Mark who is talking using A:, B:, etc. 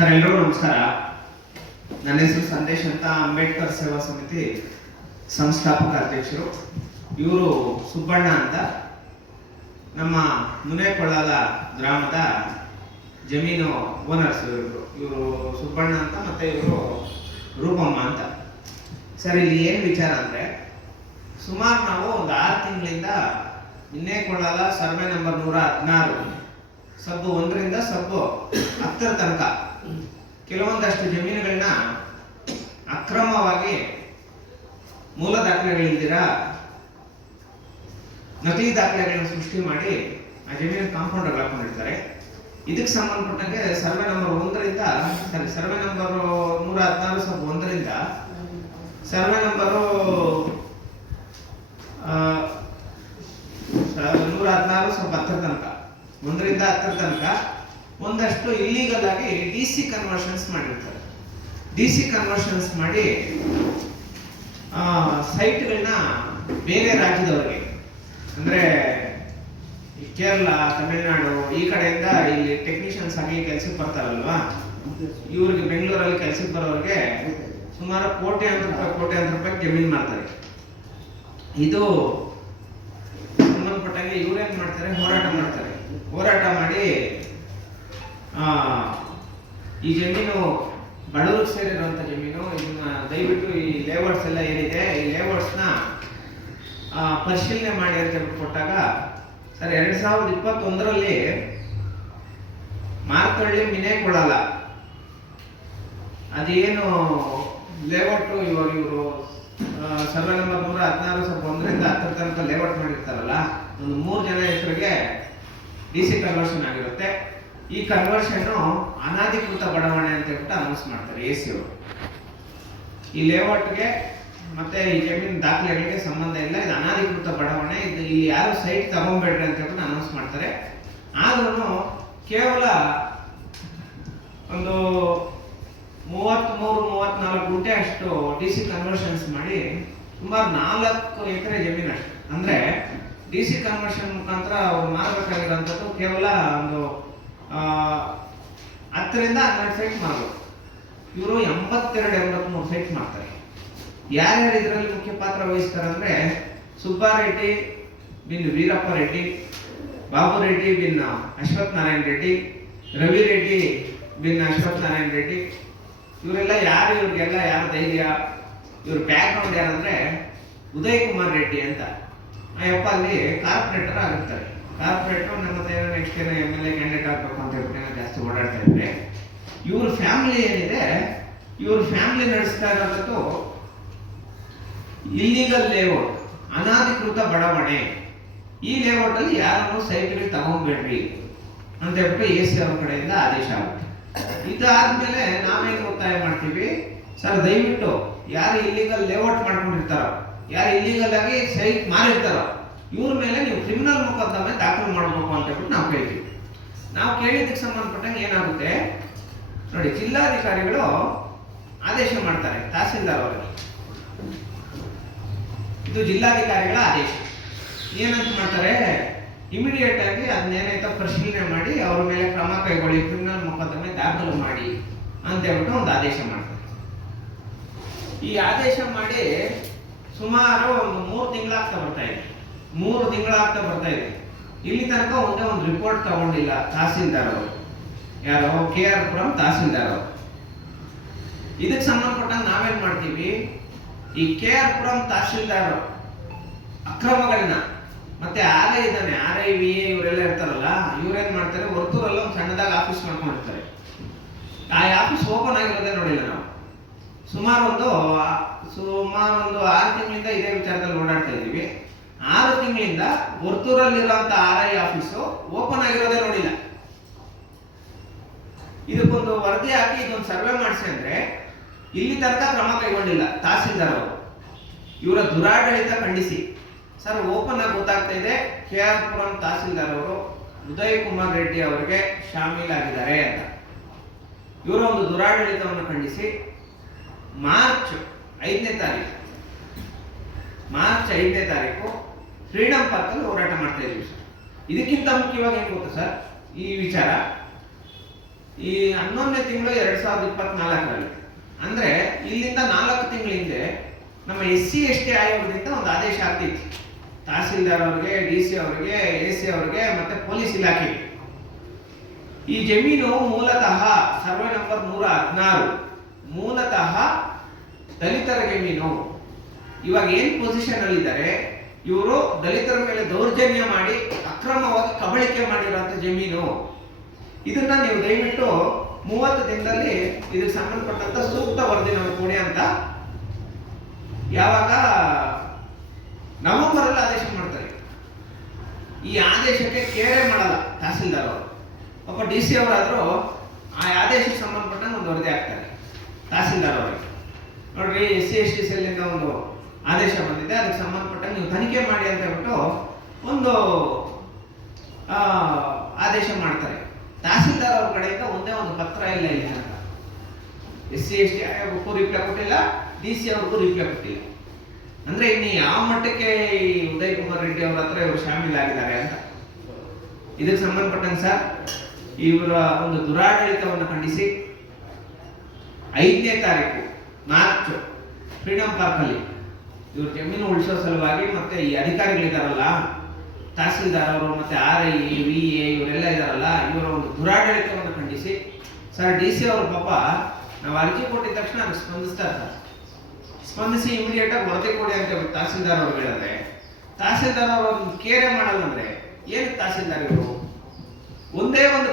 A: Sir ಎಲ್ಲರೂ ನಮಸ್ಕಾರ. ನನ್ನ ಹೆಸರು ಸಂದೇಶ್ ಅಂತ ಅಂಬೇಡ್ಕರ್ ಸೇವಾ ಸಮಿತಿ ಸಂಸ್ಥಾಪಕ ಅಧ್ಯಕ್ಷರು. ಇವರು ಸುಬ್ಬಣ್ಣ ಅಂತ. ನಮ್ಮ ಮುನೇಕೊಳ್ಳದ ಗ್ರಾಮದ ಜಮೀನು ಓನರ್ಸ್ ಇವರು ಇವರು ಸುಬ್ಬಣ್ಣ ಅಂತ ಮತ್ತೆ ಇವರು ರೂಪಮ್ಮ ಅಂತ. ಸರ್, ಇಲ್ಲಿ ಏನು ವಿಚಾರ ಅಂದರೆ, ಸುಮಾರು ನಾವು ಒಂದು ಆರು ತಿಂಗಳಿಂದ ಇನ್ನೇಕೊಳ್ಳದ ಸರ್ವೆ ನಂಬರ್ ನೂರ ಹದಿನಾರು ಸಬ್ಬು ಒಂದರಿಂದ ಸಬ್ಬು ಹತ್ತರ ತನಕ ಕೆಲವೊಂದಷ್ಟು ಜಮೀನುಗಳನ್ನ ಅಕ್ರಮವಾಗಿ ಮೂಲ ದಾಖಲೆಗಳಿಲ್ದಿರ ನಕಲಿ ದಾಖಲೆಗಳನ್ನ ಸೃಷ್ಟಿ ಮಾಡಿ ಆ ಜಮೀನು ಕಾಂಪೌಂಡರ್ ಹಾಕೊಂಡಿರ್ತಾರೆ. ಇದಕ್ಕೆ ಸಂಬಂಧಪಟ್ಟಂಗೆ ಸರ್ವೆ ನಂಬರ್ ಒಂದರಿಂದ ಸಾರಿ ಸರ್ವೆ ನಂಬರ್ ನೂರ ಹದಿನಾರು ಸ್ವಲ್ಪ ಒಂದರಿಂದ ಸರ್ವೆ ನಂಬರು ನೂರ ಹದಿನಾರು ಸ್ವಲ್ಪ ಹತ್ತರ ತನಕ, ಒಂದರಿಂದ ಹತ್ತರ ತನಕ ಒಂದಷ್ಟು ಇಲ್ಲೀಗಲ್ ಆಗಿ ಡಿ ಸಿ ಕನ್ವರ್ಷನ್ಸ್ ಮಾಡಿರ್ತಾರೆ. ಡಿ ಸಿ ಕನ್ವರ್ಷನ್ಸ್ ಮಾಡಿ ಸೈಟ್ಗಳನ್ನ ಬೇರೆ ರಾಜ್ಯದವರಿಗೆ, ಅಂದ್ರೆ ಕೇರಳ, ತಮಿಳುನಾಡು, ಈ ಕಡೆಯಿಂದ ಇಲ್ಲಿ ಟೆಕ್ನಿಷಿಯನ್ಸ್ ಆಗಿ ಕೆಲ್ಸಕ್ಕೆ ಬರ್ತಾರಲ್ವಾ? ಇವ್ರಿಗೆ ಬೆಂಗಳೂರಲ್ಲಿ ಕೆಲ್ಸಕ್ಕೆ ಬರೋರಿಗೆ ಸುಮಾರು ಕೋಟಿ ಅಂತ ರೂಪಾಯಿ ಅಂತ ರೂಪಾಯಿ ಜಮೀನ್ ಮಾಡ್ತಾರೆ. ಇದು ಸಂಬಂಧಪಟ್ಟಂಗೆ ಇವ್ರೇನ್ ಮಾಡ್ತಾರೆ? ಹೋರಾಟ ಮಾಡ್ತಾರೆ. ಹೋರಾಟ ಮಾಡಿ ಈ ಜಮೀನು ಬಡವರಿಗೆ ಸೇರಿರುವಂತ ಜಮೀನು. ಇದನ್ನ ದಯವಿಟ್ಟು ಈ ಲೇಔಟ್ಸ್ ಎಲ್ಲ ಏನಿದೆ ಈ ಲೇಔಟ್ಸ್ನ ಪರಿಶೀಲನೆ ಮಾಡಿ ಅಂತ ಕೊಟ್ಟಾಗ, ಸರ್, ಎರಡು ಸಾವಿರದ ಇಪ್ಪತ್ತೊಂದರಲ್ಲಿ ಮಾರ್ತಳ್ಳಿ ಮಿನೇ ಕೊಡಲ್ಲ. ಅದೇನು ಲೇಔಟ್ ಇವಾಗ ಇವರು ಸರ್ವೆ ನಂಬರ್ ನೂರ ಹದಿನಾರು ಸ್ವಲ್ಪ ಒಂದರಿಂದ ಹತ್ತರ ತನಕ ಲೇಔಟ್ ಮಾಡಿರ್ತಾರಲ್ಲ, ಒಂದು ಮೂರು ಜನ ಹೆಸರಿಗೆ ಡಿ ಸಿ ಕನ್ವರ್ಷನ್ ಆಗಿರುತ್ತೆ. ಈ ಕನ್ವರ್ಷನ್ ಅನಧಿಕೃತ ಬಡಾವಣೆ ಅಂತ ಹೇಳ್ಬಿಟ್ಟು ಅನೌನ್ಸ್ ಮಾಡ್ತಾರೆ ಎ ಸಿ ಅವರು ಈ ಲೇಔಟ್ಗೆ ಮತ್ತೆ ಈ ಜಮೀನು ದಾಖಲೆಗಳಿಗೆ ಸಂಬಂಧ ಇಲ್ಲ, ಇದು ಅನಾಧಿಕೃತ ಬಡಾವಣೆ, ಇದು ಇಲ್ಲಿ ಯಾರು ಸೈಟ್ ತಗೊಂಬೇಡ್ರಿ ಅಂತ ಹೇಳ್ಬಿಟ್ಟು ಅನೌನ್ಸ್ ಮಾಡ್ತಾರೆ. ಆದ್ರೂ ಕೇವಲ ಒಂದು ಮೂವತ್ತ್ಮೂರು ಮೂವತ್ನಾಲ್ಕು ಗುಂಟೆ ಅಷ್ಟು ಡಿ ಸಿ ಕನ್ವರ್ಷನ್ಸ್ ಮಾಡಿ ಸುಮಾರು ನಾಲ್ಕು ಎಕರೆ ಜಮೀನು ಅಷ್ಟು. ಅಂದ್ರೆ ಡಿ ಸಿ ಕನ್ವರ್ಷನ್ ಮುಖಾಂತರ ಅವ್ರು ಮಾರಬೇಕಾಗಿರೋಂಥದ್ದು ಕೇವಲ ಒಂದು ಹತ್ತರಿಂದ ಹನ್ನೆರಡು ಸೈಟ್ ಮಾಡಬೇಕು ಇವರು ಎಂಬತ್ತೆರಡು, ಎಂಬತ್ಮೂರು ಸೈಟ್ ಮಾಡ್ತಾರೆ. ಯಾರ್ಯಾರು ಇದರಲ್ಲಿ ಮುಖ್ಯ ಪಾತ್ರ ವಹಿಸ್ತಾರೆ ಅಂದ್ರೆ ಸುಬ್ಬಾರೆಡ್ಡಿ ಬಿನ್ ವೀರಪ್ಪ ರೆಡ್ಡಿ, ಬಾಬು ರೆಡ್ಡಿ ಬಿನ್ ಅಶ್ವಥ್ ನಾರಾಯಣ ರೆಡ್ಡಿ, ರವಿ ರೆಡ್ಡಿ ಬಿನ್ ಅಶ್ವಥ್ ನಾರಾಯಣ ರೆಡ್ಡಿ. ಇವರೆಲ್ಲ ಯಾರು, ಇವ್ರಿಗೆಲ್ಲ ಯಾರು ಧೈರ್ಯ? ಇವ್ರ ಬ್ಯಾಕ್ಗ್ರೌಂಡ್ ಯಾರಂದ್ರೆ ಉದಯ್ ಕುಮಾರ್ ರೆಡ್ಡಿ ಅಂತ. ಆ ಯಪ್ಪ ಅಲ್ಲಿ ಕಾರ್ಪೊರೇಟರ್ ಆಗಿರ್ತಾರೆ. ಕಾರ್ಪೊರೇಟರ್ ನಮ್ಮ ಏನೋ ಎಂ ಎಲ್ ಎ ಕ್ಯಾಂಡಿಡೇಟ್ ಆಗ್ಬೇಕು ಅಂತ ಹೇಳ್ಬಿಟ್ಟು ಜಾಸ್ತಿ ಓಡಾಡ್ತಾ ಇದ್ರೆ, ಇವ್ರ ಫ್ಯಾಮಿಲಿ ಏನಿದೆ, ಇವ್ರ ಫ್ಯಾಮಿಲಿ ನಡೆಸ್ತಾ ಇರೋದು ಇಲ್ಲಿಗಲ್ ಲೇಔಟ್ ಅನಾಧಿಕೃತ ಬಡಾವಣೆ. ಈ ಲೇಔಟ್ ಅಲ್ಲಿ ಯಾರನ್ನು ಸೈಟ್ಗೆ ತಗೊಂಡ್ಬೇಡ್ರಿ ಅಂತ ಹೇಳ್ಬಿಟ್ಟು ಎ ಸಿ ಅವ್ರ ಕಡೆಯಿಂದ ಆದೇಶ ಆಗುತ್ತೆ. ಇದಾದ್ಮೇಲೆ ನಾವೇನು ಒತ್ತಾಯ ಮಾಡ್ತೀವಿ? ಸರ್, ದಯವಿಟ್ಟು ಯಾರು ಇಲ್ಲಿಗಲ್ ಲೇಔಟ್ ಮಾಡ್ಕೊಂಡಿರ್ತಾರೋ, ಯಾರು ಇಲ್ಲಿಗಲ್ ಆಗಿ ಸೈಟ್ ಮಾರಿರ್ತಾರೋ ಇವ್ರ ಮೇಲೆ ನೀವು ಕ್ರಿಮಿನಲ್ ಮೊಕದ್ದಮೆ ದಾಖಲು ಮಾಡಬೇಕು ಅಂತ ಹೇಳ್ಬಿಟ್ಟು ನಾವು ಕೇಳ್ತೀವಿ ನಾವು ಕೇಳಿದ್ದಕ್ಕೆ ಸಂಬಂಧಪಟ್ಟಂಗೆ ಏನಾಗುತ್ತೆ? ನೋಡಿ, ಜಿಲ್ಲಾಧಿಕಾರಿಗಳು ಆದೇಶ ಮಾಡ್ತಾರೆ, ತಹಸೀಲ್ದಾರ್ ಅವರಿಗೆ. ಇದು ಜಿಲ್ಲಾಧಿಕಾರಿಗಳ ಆದೇಶ. ಏನಂತ ಮಾಡ್ತಾರೆ? ಇಮಿಡಿಯೇಟ್ ಆಗಿ ಅದನ್ನೇನೈತೋ ಪರಿಶೀಲನೆ ಮಾಡಿ ಅವ್ರ ಮೇಲೆ ಕ್ರಮ ಕೈಗೊಳ್ಳಿ ಕ್ರಿಮಿನಲ್ ಮೊಕದ್ದಮೆ ದಾಖಲು ಮಾಡಿ ಅಂತ ಹೇಳ್ಬಿಟ್ಟು ಒಂದು ಆದೇಶ ಮಾಡ್ತಾರೆ. ಈ ಆದೇಶ ಮಾಡಿ ಸುಮಾರು ಒಂದು ಮೂರು ತಿಂಗಳಾಗ್ತಾ ಬರ್ತಾ ಇದೆ. ಮೂರು ತಿಂಗಳಾಗ್ತಾ ಬರ್ತಾ ಇದೆ. ಇಲ್ಲಿ ತನಕ ಒಂದೇ ಒಂದು ರಿಪೋರ್ಟ್ ತಗೊಂಡಿಲ್ಲ ತಹಸೀಲ್ದಾರ್ ಅವರು ಯಾರೋ? ಕೆ ಆರ್ ಪುರಂ ತಹಸೀಲ್ದಾರ್ ಅವರು ಇದಕ್ಕೆ ಸಂಬಂಧಪಟ್ಟಂಗೆ ನಾವೇನ್ ಮಾಡ್ತೀವಿ? ಈ ಕೆ ಆರ್ ಪುರಂ ತಹಸೀಲ್ದಾರ್ ಅಕ್ರಮಗಳನ್ನ, ಮತ್ತೆ ಆರ್ ಐ ಇದ್ದಾನೆ, ಆರ್ ಐ, ವಿ ಎ ಇವರೆಲ್ಲ ಇರ್ತಾರಲ್ಲ, ಇವ್ರೇನ್ ಮಾಡ್ತಾರೆ? ವರ್ತೂರಲ್ಲಿ ಒಂದು ಸಣ್ಣದಾಗಿ ಆಫೀಸ್ ಮಾಡ್ಕೊಂಡಿರ್ತಾರೆ. ಆ ಆಫೀಸ್ ಓಪನ್ ಆಗಿರೋದೇ ನೋಡಿಲ್ಲ ನಾವು. ಸುಮಾರು ಒಂದು ಸುಮಾರು ಒಂದು ಆರು ತಿಂಗಳಿಂದ ಇದೇ ವಿಚಾರದಲ್ಲಿ ಓಡಾಡ್ತಾ ಇದೀವಿ. ಆರು ತಿಂಗಳಿಂದ ವರ್ತೂರಲ್ಲಿರುವಂತ ಆರ್ ಐ ಆಫೀಸು ಓಪನ್ ಆಗಿರೋದೇ ನೋಡಿಲ್ಲ. ಇದಕ್ಕೊಂದು ವರದಿ ಹಾಕಿ ಇದೊಂದು ಸರ್ವೆ ಮಾಡಿಸಿ ಅಂದ್ರೆ ಇಲ್ಲಿ ತನಕ ಕ್ರಮ ಕೈಗೊಂಡಿಲ್ಲ ತಹಸೀಲ್ದಾರ್ ಅವರು. ಇವರ ದುರಾಡಳಿತ ಖಂಡಿಸಿ. ಸರ್, ಓಪನ್ ಆಗಿ ಗೊತ್ತಾಗ್ತಾ ಇದೆ ಕೆ ಆರ್ ಪುರಂ ತಹಸೀಲ್ದಾರ್ ಅವರು ಉದಯ್ ಕುಮಾರ್ ರೆಡ್ಡಿ ಅವರಿಗೆ ಶಾಮೀಲಾಗಿದ್ದಾರೆ ಅಂತ. ಇವರ ಒಂದು ದುರಾಡಳಿತವನ್ನು ಖಂಡಿಸಿ ಮಾರ್ಚ್ ಐದನೇ ತಾರೀಕು, ಮಾರ್ಚ್ ಐದನೇ ತಾರೀಕು ಫ್ರೀಡಂ ಪಾರ್ಕ್ ಅಲ್ಲಿ ಹೋರಾಟ ಮಾಡ್ತಾ ಇದ್ದೀವಿ ಸರ್. ಇದಕ್ಕಿಂತ ಮುಖ್ಯವಾಗಿ ಏನು ಗೊತ್ತಾ ಸರ್? ಈ ವಿಚಾರ ಈ ಹನ್ನೊಂದನೇ ತಿಂಗಳು ಎರಡ್ ಸಾವಿರದ ಇಪ್ಪತ್ನಾಲ್ಕರಲ್ಲಿ. ಅಂದ್ರೆ ಇಲ್ಲಿಂದ ನಾಲ್ಕು ತಿಂಗಳ ಹಿಂದೆ ನಮ್ಮ ಎಸ್ ಸಿ ಎಸ್ ಟಿ ಆಯೋಗದಿಂದ ಒಂದು ಆದೇಶ ಆಗ್ತಿತ್ತು ತಹಸೀಲ್ದಾರ್ ಅವರಿಗೆ, ಡಿ ಸಿ ಅವರಿಗೆ, ಎ ಸಿ ಅವರಿಗೆ ಮತ್ತೆ ಪೊಲೀಸ್ ಇಲಾಖೆಗೆ ಈ ಜಮೀನು ಮೂಲತಃ ಸರ್ವೆ ನಂಬರ್ ನೂರ ಹದಿನಾರು. ಮೂಲತಃ ದಲಿತರ ಜಮೀನು. ಇವಾಗ ಏನ್ ಪೊಸಿಷನ್ ಅಲ್ಲಿ ಇದ್ದಾರೆ ಇವರು ದಲಿತರ ಮೇಲೆ ದೌರ್ಜನ್ಯ ಮಾಡಿ ಅಕ್ರಮವಾಗಿ ಕಬಳಿಕೆ ಮಾಡಿರುವಂತ ಜಮೀನು. ಇದನ್ನ ನೀವು ದಯವಿಟ್ಟು ಮೂವತ್ತು ದಿನದಲ್ಲಿ ಇದಕ್ಕೆ ಸಂಬಂಧಪಟ್ಟಂತ ಸೂಕ್ತ ವರದಿ ನಮಗೆ ಕೊಡಿ ಅಂತ. ಯಾವಾಗ ನವೆಂಬರ್ ಅಲ್ಲಿ ಆದೇಶ ಮಾಡ್ತಾರೆ. ಈ ಆದೇಶಕ್ಕೆ ಕೇರೆ ಮಾಡಲ್ಲ ತಹಸೀಲ್ದಾರ್ ಅವರು. ಒಬ್ಬ ಡಿ ಸಿ ಅವರಾದರೂ ಆ ಆದೇಶಕ್ಕೆ ಸಂಬಂಧಪಟ್ಟಂಗೆ ಒಂದು ವರದಿ ಹಾಕ್ತಾರೆ. ತಹಸೀಲ್ದಾರ್ ಅವರಿಗೆ. ನೋಡ್ರಿ ಎಸ್ ಸಿ ಎಸ್ ಟಿ ಸೆಲ್ಲಿಂದ ಒಂದು ಆದೇಶ ಬಂದಿದೆ. ಅದಕ್ಕೆ ಸಂಬಂಧಪಟ್ಟಂಗೆ ನೀವು ತನಿಖೆ ಮಾಡಿ ಅಂತ ಹೇಳ್ಬಿಟ್ಟು ಒಂದು ಆದೇಶ ಮಾಡ್ತಾರೆ. ತಹಸೀಲ್ದಾರ್ ಅವ್ರ ಕಡೆಯಿಂದ ಒಂದೇ ಒಂದು ಪತ್ರ ಇಲ್ಲ ಇಲ್ಲ ಅಂತ ಎಸ್ ಸಿ, ಎಸ್ ಟಿ ಆಯೋಗಕ್ಕೂ ರಿಪ್ಲೈ ಕೊಟ್ಟಿಲ್ಲ. ಡಿ ಸಿ ಅವ್ರಿಗೂ ರಿಪ್ಲೈ ಕೊಟ್ಟಿಲ್ಲ. ಅಂದ್ರೆ ಇನ್ನು ಯಾವ ಮಟ್ಟಕ್ಕೆ ಉದಯ್ ಕುಮಾರ್ ರೆಡ್ಡಿ ಅವ್ರ ಹತ್ರ ಇವರು ಶಾಮೀಲಾಗಿದ್ದಾರೆ ಅಂತ. ಇದಕ್ಕೆ ಸಂಬಂಧಪಟ್ಟಂಗೆ ಸರ್, ಇವರ ಒಂದು ದುರಾಡಳಿತವನ್ನು ಖಂಡಿಸಿ ಐದನೇ ತಾರೀಕು ಮಾರ್ಚ್ ಫ್ರೀಡಂ ಪಾರ್ಕ್ ಅಲ್ಲಿ ಇವ್ರ ಜಮೀನು ಉಳಿಸೋ ಸಲುವಾಗಿ ಮತ್ತೆ ಈ ಅಧಿಕಾರಿಗಳಿದಾರಲ್ಲ ತಹಸೀಲ್ದಾರ್ ಅವರು ಮತ್ತೆ ಆರ್ ಐ, ವಿ ಎ ಇವರೆಲ್ಲ ಇದಾರಲ್ಲ, ಇವರ ಒಂದು ದುರಾಡಳಿತವನ್ನು ಖಂಡಿಸಿ, ಸರ್ ಡಿ ಸಿ ಅವರು ಪಾಪ ನಾವು ಅರ್ಜಿ ಕೊಟ್ಟಿದ ತಕ್ಷಣ ಅದಕ್ಕೆ ಸ್ಪಂದಿಸ್ತಾರೆ ಸರ್ ಸ್ಪಂದಿಸಿ ಇಮಿಡಿಯೇಟ್ ಆಗಿ ವರದಿ ಕೊಡಿ ಅಂತ ತಹಸೀಲ್ದಾರ್ ಅವ್ರು ಹೇಳಿದ್ರೆ, ತಹಸೀಲ್ದಾರ್ ಅವರು ಕೇರೆ ಮಾಡಲ್ಲ ಅಂದ್ರೆ, ಏನು ತಹಸೀಲ್ದಾರ್ ಇವರು? ಒಂದೇ ಒಂದು